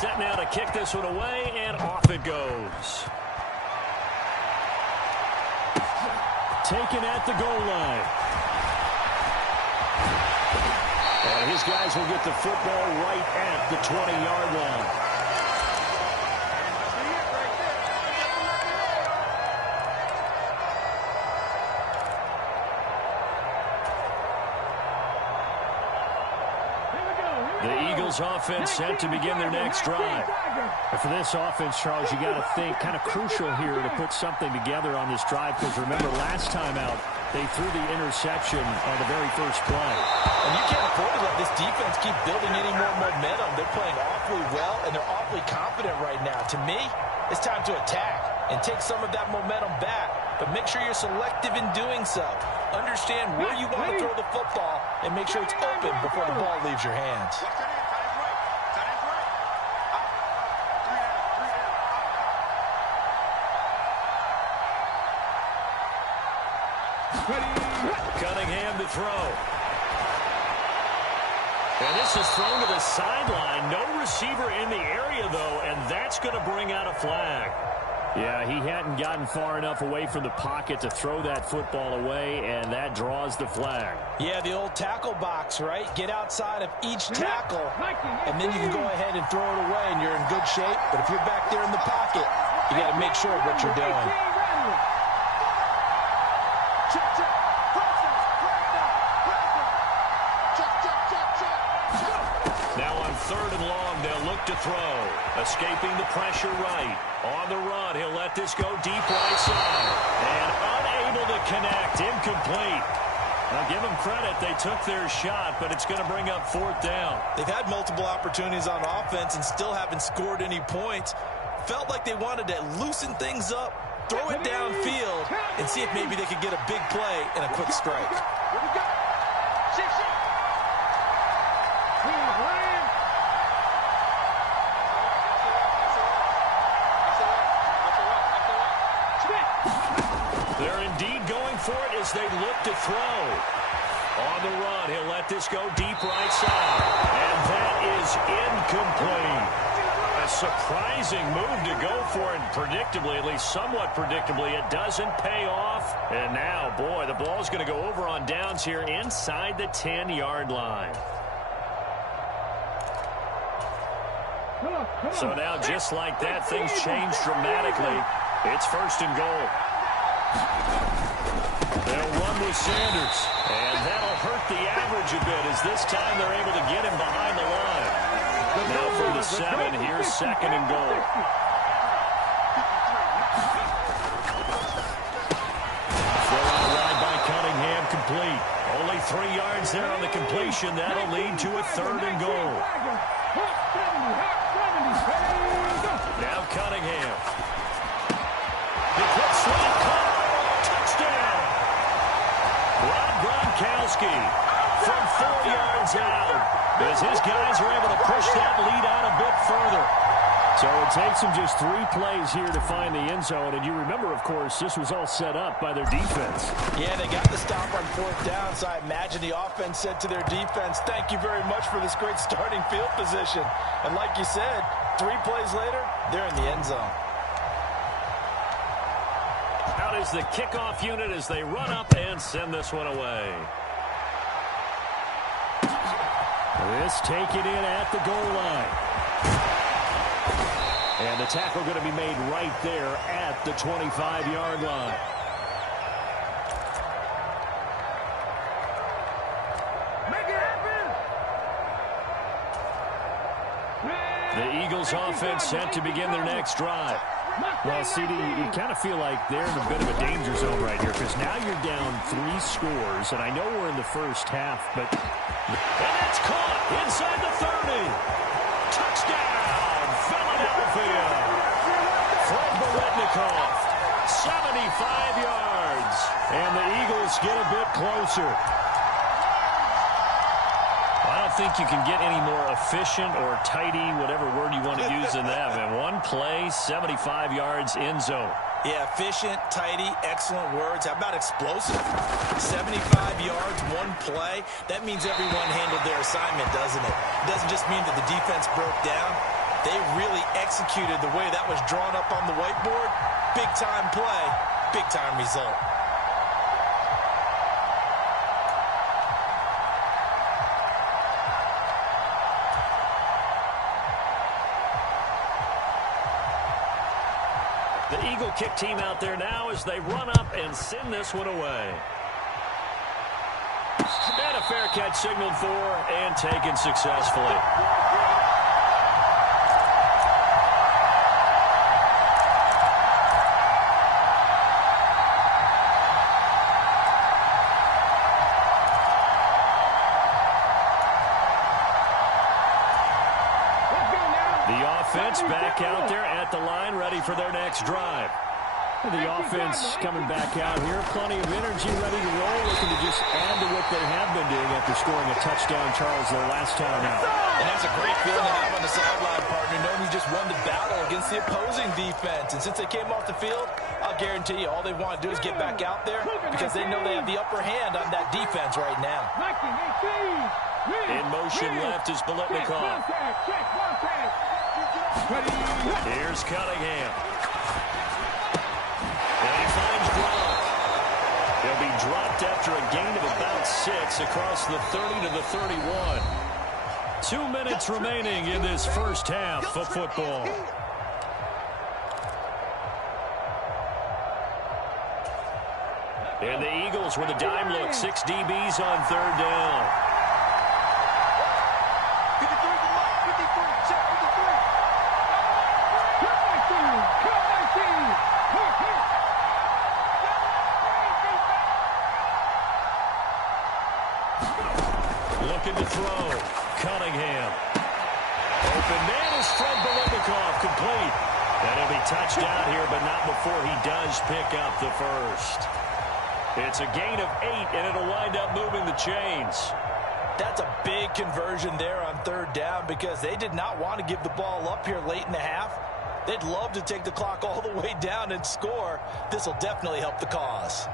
Set now to kick this one away, and off it goes. Taken at the goal line. And his guys will get the football right at the 20-yard line. The Eagles offense set to begin their next drive. And for this offense, Charles, you got to think kind of crucial here to put something together on this drive, because remember last time out they threw the interception on the very first play. And you can't afford to let this defense keep building any more momentum. They're playing awfully well, and they're awfully confident right now. To me, it's time to attack and take some of that momentum back, but make sure you're selective in doing so. Understand where you want to throw the football and make sure it's open before the ball leaves your hands. Cunningham to throw. And this is thrown to the sideline. No receiver in the area, though, and that's going to bring out a flag. Yeah, he hadn't gotten far enough away from the pocket to throw that football away, and that draws the flag. Yeah, the old tackle box, right? Get outside of each tackle, and then you can go ahead and throw it away, and you're in good shape. But if you're back there in the pocket, you got to make sure of what you're doing. Now on 3rd and long, they'll look to throw. Escaping the pressure right. On the run, he'll let this go deep right side. And unable to connect. Incomplete. I'll give them credit. They took their shot, but it's going to bring up 4th down. They've had multiple opportunities on offense and still haven't scored any points. Felt like they wanted to loosen things up, throw it downfield, and see if maybe they could get a big play and a quick strike. They're indeed going for it as they look to throw. On the run, he'll let this go deep right side. And that is incomplete. A surprising move to go for it. Predictably, at least somewhat predictably, it doesn't pay off. And now, boy, the ball's going to go over on downs here inside the 10-yard line. So now, just like that, things change dramatically. It's 1st and goal. They'll run with Sanders, and that'll hurt the average a bit as this time they're able to get him behind the line. Now from the 7, here's 2nd and goal. Throw out wide by Cunningham, complete. Only 3 yards there on the completion. That'll lead to a 3rd and goal. Now Cunningham. The quick slant caught. Touchdown. Rob Gronkowski from 4 yards out as his guys are able to push that lead out a bit further. So it takes them just 3 plays here to find the end zone. And you remember, of course, this was all set up by their defense. Yeah, they got the stop on 4th down, so I imagine the offense said to their defense, thank you very much for this great starting field position. And like you said, 3 plays later, they're in the end zone. Out is the kickoff unit as they run up and send this one away. This taken in at the goal line. And the tackle going to be made right there at the 25-yard line. Make it happen. The Eagles offense set to begin their next drive. Well, CD, you kind of feel like they're in a bit of a danger zone right here because now you're down 3 scores, and I know we're in the first half, but... And it's caught inside the 30. Touchdown, Philadelphia. Fred Biletnikoff, 75 yards. And the Eagles get a bit closer. I don't think you can get any more efficient or tidy, whatever word you want to use in that. And 1 play, 75 yards in zone. Yeah, efficient, tidy, excellent words. How about explosive? 75 yards, 1 play. That means everyone handled their assignment, doesn't it? It doesn't just mean that the defense broke down. They really executed the way that was drawn up on the whiteboard. Big-time play, big-time result. The Eagle kick team out there now as they run up and send this one away. And a fair catch signaled for and taken successfully. Back out there at the line, ready for their next drive. The offense coming back out here, plenty of energy, ready to roll, looking to just add to what they have been doing after scoring a touchdown, Charles, their last time out. And that's a great feeling to have on the sideline, partner, knowing you just won the battle against the opposing defense. And since they came off the field, I'll guarantee you all they want to do is get back out there because they know they have the upper hand on that defense right now. In motion left is Biletnikoff. Here's Cunningham. And he finds Gronk. He'll be dropped after a gain of about 6 across the 30 to the 31. 2 minutes remaining in this first half of football. And the Eagles with a dime look. 6 DBs on third down. Looking to throw. Cunningham. Open man is Fred Biletnikoff, complete. And he'll be touched out here, but not before he does pick up the first. It's a gain of 8, and it'll wind up moving the chains. That's a big conversion there on third down because they did not want to give the ball up here late in the half. They'd love to take the clock all the way down and score. This will definitely help the cause.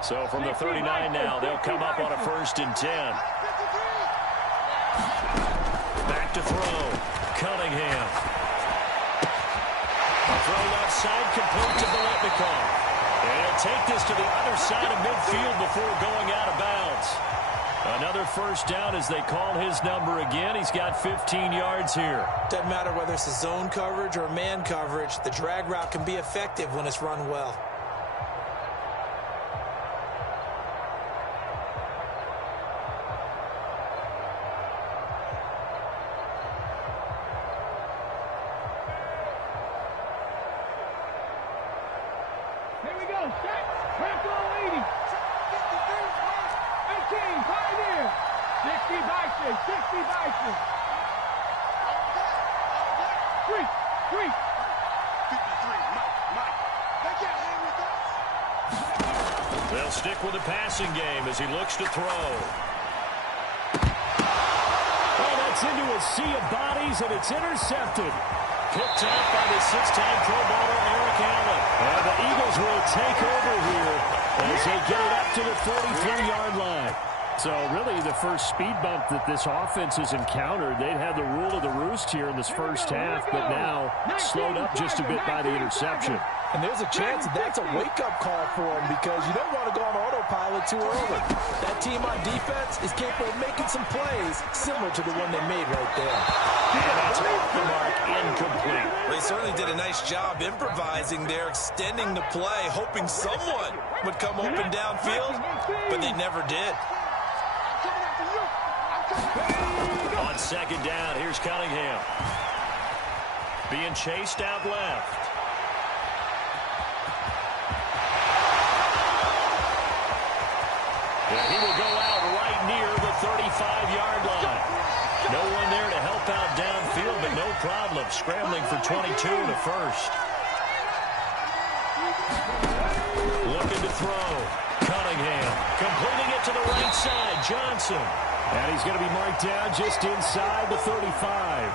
So from the 39 now, they'll come up on a 1st and 10. Back to throw. Cunningham. A throw left side, complete to Biletnikoff. And he'll take this to the other side of midfield before going out of bounds. Another first down as they call his number again. He's got 15 yards here. Doesn't matter whether it's a zone coverage or man coverage. The drag route can be effective when it's run well. Here we go. Set. Crack all 80. 18. Pioneer. 60 Bison. 60 Bison. 3. 3. 53. Mike. They can't hang with us. They'll stick with the passing game as he looks to throw. Oh, that's into a sea of bodies, and it's intercepted. Picked up by the 6-time Pro Bowler Eric Allen. And the Eagles will take over here as they get it up to the 43-yard line. So really the first speed bump that this offense has encountered. They'd had the rule of the roost here in this first half, but now slowed up just a bit by the interception. And there's a chance that's a wake-up call for them because you don't want to go on autopilot too early. That team on defense is capable of making some plays similar to the one they made right there. And that's off the mark, incomplete. They certainly did a nice job improvising there, extending the play, hoping someone would come open downfield, but they never did. On second down, here's Cunningham. Being chased out left. And he will go out right near the 35-yard line. No one there to help out downfield, but no problem. Scrambling for 22 to first. Looking to throw. Cunningham completing it to the right side. Johnson. And he's going to be marked down just inside the 35.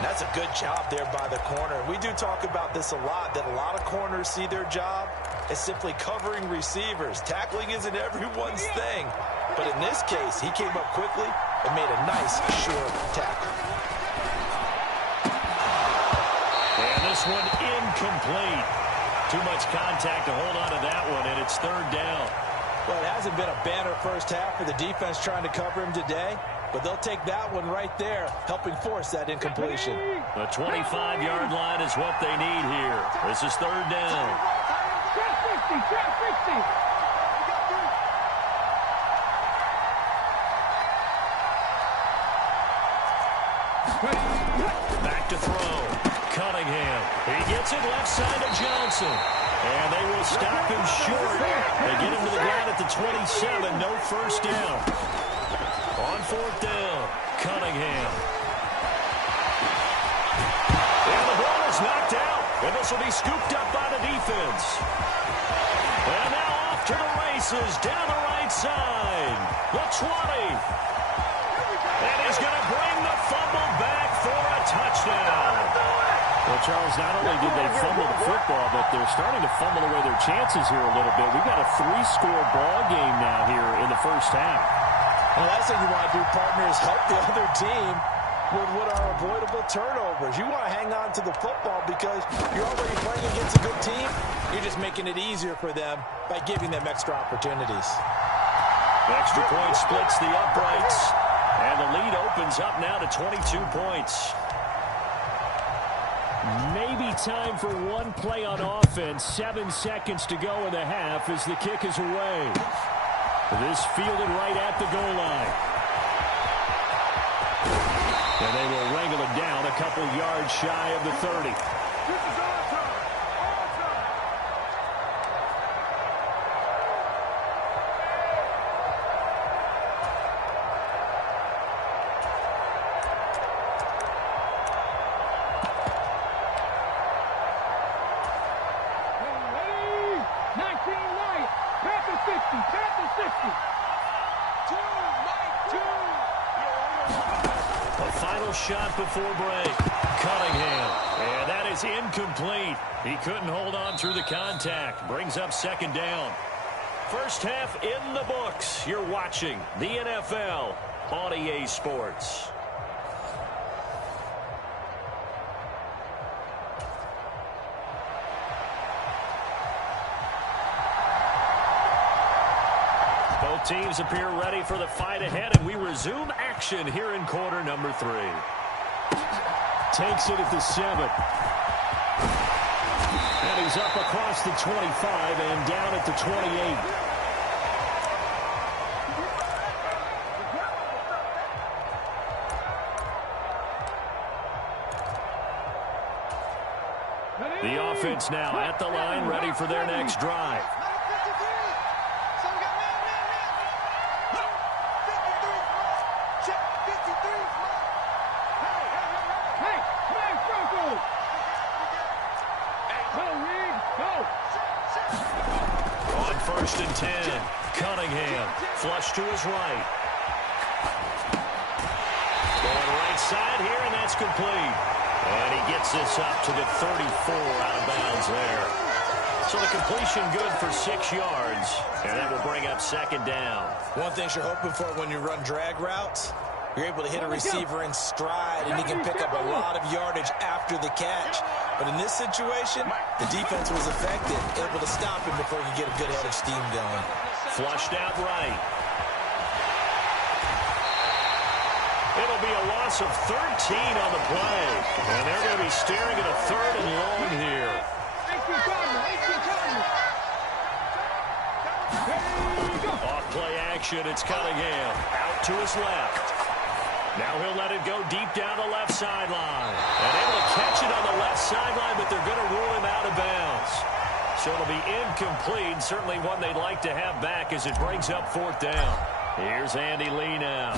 That's a good job there by the corner. We do talk about this a lot, that a lot of corners see their job as simply covering receivers. Tackling isn't everyone's thing. But in this case, he came up quickly, and made a nice, sure tackle. And this one incomplete. Too much contact to hold on to that one, and it's third down. Well, it hasn't been a banner first half for the defense trying to cover him today, but they'll take that one right there, helping force that incompletion. The 25-yard line is what they need here. This is third down. Trap 60. Back to throw. Cunningham. He gets it left side of Johnson. And they will stop him short. They get him to the ground at the 27. No first down. On fourth down, Cunningham. And the ball is knocked out. And this will be scooped up by the defense. And now off to the races down the right side. The 20. And he's going to bring the fumble back for a touchdown. Well, Charles, not only did they fumble the football, but they're starting to fumble away their chances here a little bit. We've got a 3-score ball game now here in the first half. Well, last thing you want to do, partner, is help the other team with what are avoidable turnovers. You want to hang on to the football because you're already playing against a good team. You're just making it easier for them by giving them extra opportunities. Extra point splits the uprights. And the lead opens up now to 22 points. Maybe time for one play on offense. 7 seconds to go in the half as the kick is away. This fielded right at the goal line. And they will wrangle it down a couple yards shy of the 30. Shot before break. Cunningham. And that is incomplete. He couldn't hold on through the contact. Brings up second down. First half in the books. You're watching the NFL on EA Sports. Both teams appear ready for the fight ahead, and we resume action here in quarter number 3. Takes it at the 7. And he's up across the 25 and down at the 28. The offense now at the line, ready for their next drive. First and 10. Cunningham. Flush to his right. Going right side here, and that's complete. And he gets this up to the 34 out of bounds there. So the completion good for 6 yards. And that will bring up second down. One thing you're hoping for when you run drag routes, you're able to hit a receiver in stride, and he can pick up a lot of yardage after the catch. But in this situation, the defense was effective, able to stop him before he could get a good head of steam going. Flushed out right. It'll be a loss of 13 on the play. And they're going to be staring at a third and long here. Off play action, it's Cunningham. Out to his left. Now he'll let it go deep down the left sideline. And able to catch it on the left sideline, but they're going to rule him out of bounds. So it'll be incomplete. Certainly one they'd like to have back as it brings up fourth down. Here's Andy Lee now.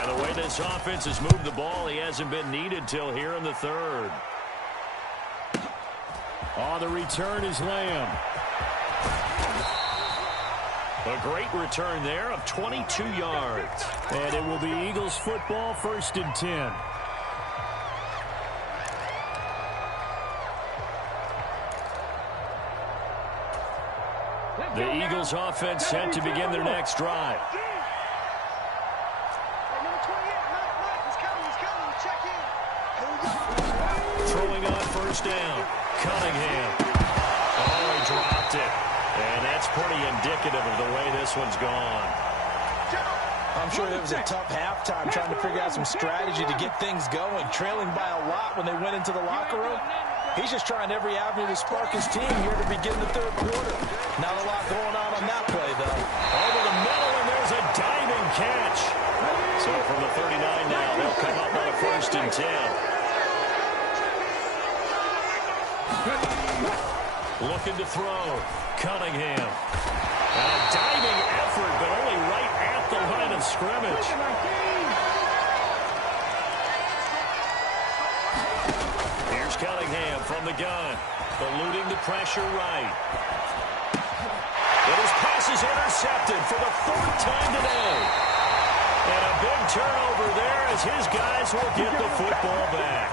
And the way this offense has moved the ball, he hasn't been needed till here in the third. On the return is Lamb. A great return there of 22 yards. And it will be Eagles football, first and 10. The Eagles offense set to begin their next drive. Number 20. first down. Cunningham. Oh, he dropped it. And that's pretty indicative of the way this one's gone. I'm sure it was a tough halftime trying to figure out some strategy to get things going, trailing by a lot when they went into the locker room. He's just trying every avenue to spark his team here to begin the third quarter. Not a lot going on that play, though. Over the middle, and there's a diving catch. So from the 39 now, they'll come up on a 1st and 10. Looking to throw. Cunningham. A diving effort, but only right at the line of scrimmage. Here's Cunningham from the gun. Eluding the pressure right. And his pass is intercepted for the 4th time today. And a big turnover there as his guys will get the football back.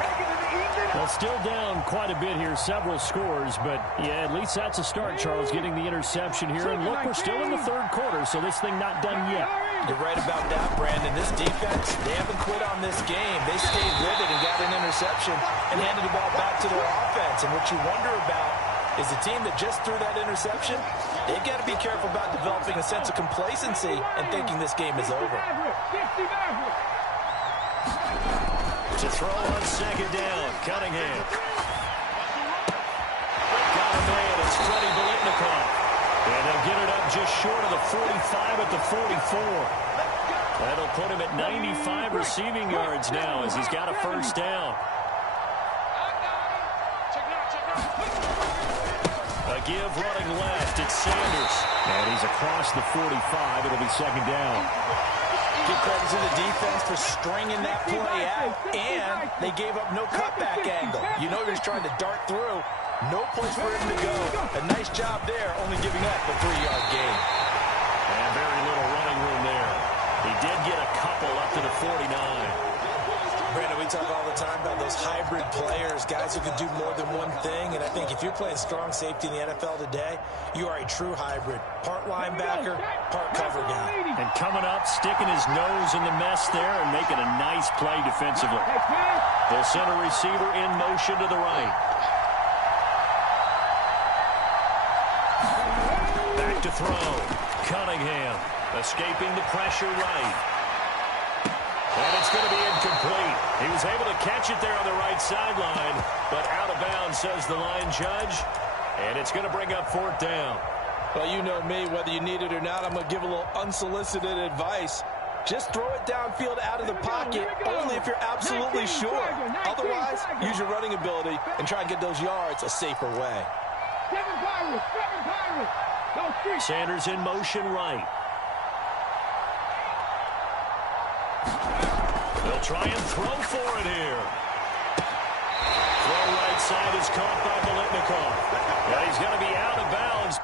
Well, still down quite a bit here, several scores, but yeah, at least that's a start, Charles, getting the interception here. And look, we're still in the third quarter, so this thing not done yet. You're right about that, Brandon. This defense, they haven't quit on this game. They stayed with it and got an interception and handed the ball back to their offense. And what you wonder about is the team that just threw that interception, they've got to be careful about developing a sense of complacency and thinking this game is over. To throw on 2nd down, Cunningham. Got a man, it's Freddie Biletnikoff. And they'll get it up just short of the 45 at the 44. That'll put him at 95 receiving yards now as he's got a 1st down. A give running left, it's Sanders. And he's across the 45. It'll be 2nd down. Give credit to the defense for stringing that play out, and they gave up no cutback angle. You know he's trying to dart through. No place for him to go. A nice job there, only giving up a 3-yard gain. And very little running room there. He did get a couple up to the 49. Brandon, we talk all the time about those hybrid players, guys who can do more than one thing, and I think if you're playing strong safety in the NFL today, you are a true hybrid. Part linebacker, part cover guy. And coming up, sticking his nose in the mess there and making a nice play defensively. They'll send a receiver in motion to the right. Back to throw. Cunningham escaping the pressure right. And it's going to be incomplete. He was able to catch it there on the right sideline, but out of bounds, says the line judge. And it's going to bring up 4th down. Well, you know me, whether you need it or not, I'm going to give a little unsolicited advice. Just throw it downfield out of the pocket, only if you're absolutely sure. Otherwise, use your running ability and try and get those yards a safer way. Sanders in motion right. They'll try and throw for it here. Throw right side is caught by Biletnikoff. And he's going to be out of bounds.